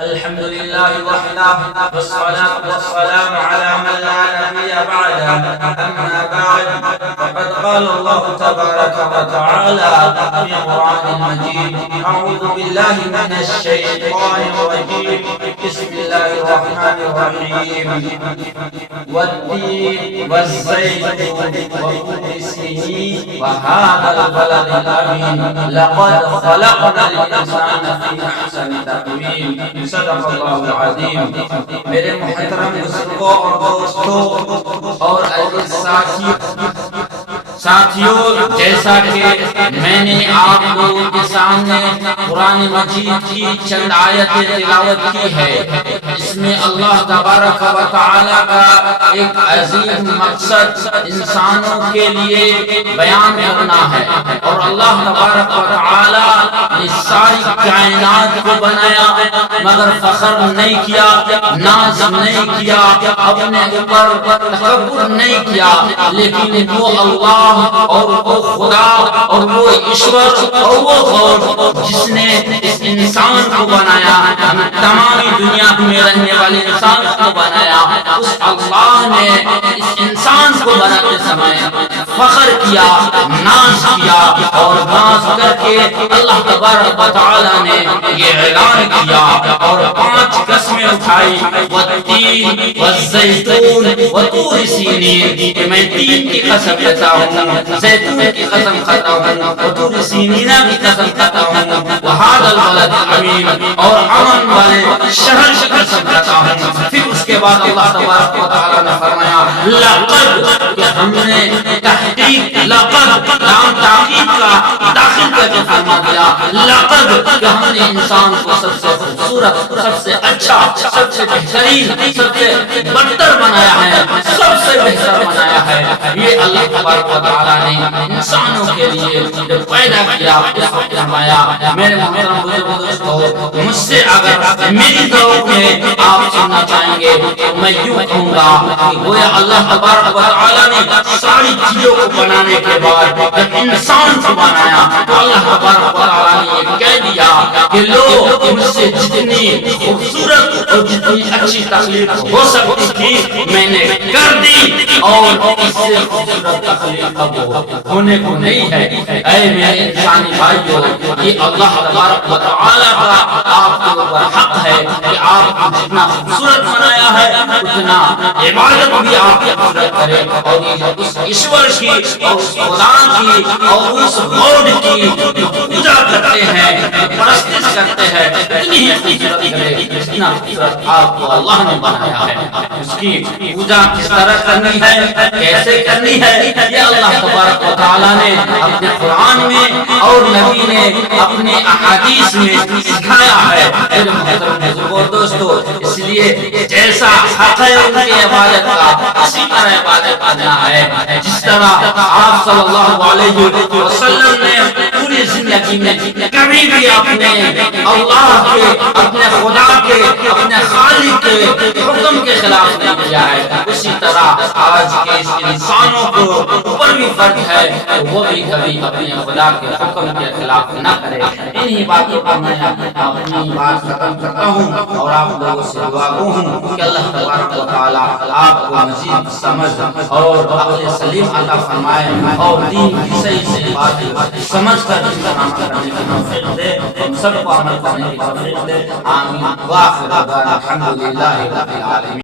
الحمد لله وحده والصلاة والسلام على من لا نبي بعده. أما بعد، فقد قال الله تبارك وتعالى في القرآن المجيد: أعوذ بالله من الشيطان الرجيم. بسم الله الرحمن الرحيم. والتين والزيتون وطور سينين وهذا البلد الأمين لقد خلقنا الإنسان في أحسن تقويم. صدق اللہ العظیم. میرے محترم بزرگوں اور دوستوں اور عزیز ساتھیوں، جیسا کہ میں نے آپ لوگوں کے سامنے قرآن مجید کی چند آیتیں تلاوت کی ہے، اس میں اللہ تبارک و تعالی کا ایک عظیم مقصد انسانوں کے لیے بیان کرنا ہے. اور اللہ تبارک و تعالی نے ساری کائنات کو بنایا مگر فخر نہیں کیا، ناز نہیں کیا، اپنے اوپر تکبر نہیں کیا، لیکن وہ اللہ اور وہ خدا اور وہ ایشور اور وہ غور جس نے اس انسان کو بنایا، تمامی دنیا میں رہنے والے انسان کو بنایا، اس اللہ نے اس انسان کو بناتے سمے فخر کیا، ناز کیا، اور ناز کر کے اللہ تبارک و تعالی نے یہ اعلان کیا اور 5 قسمیں اٹھائی: والتین والزیتون وطور سینین، کہ میں تین کی قسم کھاتا ہوں، زیتون کی قسم کھاتا ہوں، وطور سینین کی قسم کھاتا ہوں، وہذا البلد الامین، اور امن والے شہر کی قسم کھاتا ہوں. پھر اس کے بعد اللہ تبارک و تعالی نے فرمایا لقد، کہ ہم نے تحقیق، لقد لام تاکید کا داخل کر کے فرما دیا، لقد کہ ہم نے انسان کو سب سے خوبصورت، سب سے اچھا، سب سے بہترین، سب سے برتر بنایا ہے، سب سے بہتر بنایا ہے. یہ اللہ تبارک و تعالی نے انسانوں کے لیے جب پیدا کیا اس وقت فرمایا. میرے محترم بزرگوں دوستو، مجھ سے اگر میری ذوق میں آپ سننا چاہیں گے تو میں یوں کہوں گا کہ گویا اللہ تبارک و تعالی نے ساری چیزوں کو بنانے کے بعد جب انسان کو بنایا تو اللہ تبارک و تعالی نے یہ کہہ دیا کہ لو، مجھ سے جتنی خوبصورت اور جتنی اچھی تخلیق ہو سکتی تھی میں نے کر دی، اور اس سے خوبصورت تخلیق اب ہونے کو نہیں ہے. اے میرے انسانی بھائیو، یہ اللہ تبارک و تعالی کا آپ کے اوپر حق ہے کہ آپ کو جتنا خوبصورت بنایا ہے اتنا عبادت بھی آپ خوبصورت کرے، اور اس ایشور کی اور اس خدا کی اور اس گاڈ کی پوجا کرتے ہیں، پرستش کرتے ہیں، اتنی ہی خوبصورت کرے جتنا خوبصورت آپ کو اللہ نے بنایا ہے. اس کی پوجا کس طرح کرنی ہے، کیسے کرنی ہے، یہ اللہ تبارک و تعالی نے اپنے قرآن میں اور نبی نے اپنے احادیث میں سکھایا ہے. میرے محترم بزرگوں دوستو، اس لیے جیسا حق ہے ان کی عبادت کا اسی طرح عبادت کرنا ہے. جس طرح آپ صلی اللہ علیہ وسلم نے پوری زندگی میں کبھی بھی اپنے اللہ کے، اپنے خدا کے، اپنے خالق کے حکم کے خلاف نہیں کیا ہے، اسی طرح آج کے اس انسانوں کو اوپر بھی فرض ہے کہ وہ بھی کبھی اپنے خدا کے حکم کے خلاف نہ کرے. انہی باتوں پر میں اپنی بات ختم کرتا ہوں اور آپ لوگوں سے دعا گو ہوں کہ اللہ تبارک و تعالی آپ کو مزید سمجھ اور عقل سلیم عطا فرمائے اور دین کی صحیح سے بات سمجھ کر استقامت کرنے کی توفیق دے، ہم سب کو عمل کرنے کی توفیق دے. آمین. وآخر دعوانا الحمدللہ رب العالمین.